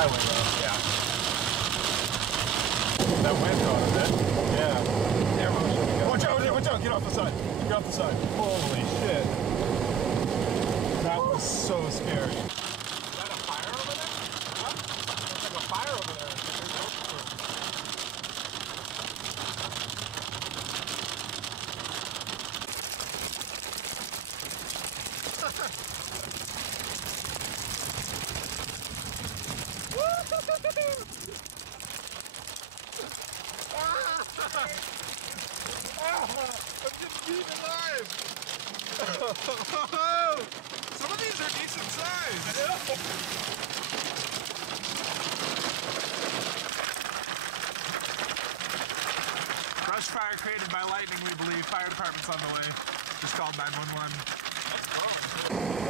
highway though. Yeah. That wind caught a bit. Yeah. Everyone should be Watch out, watch out, get off the side. Get off the side. Holy shit. That was so scary. Is that a fire over there? Huh? There's like a fire over there. I'm getting eaten alive! Some of these are decent size! Brush fire created by lightning, we believe. Fire department's on the way. Just called 911. That's common.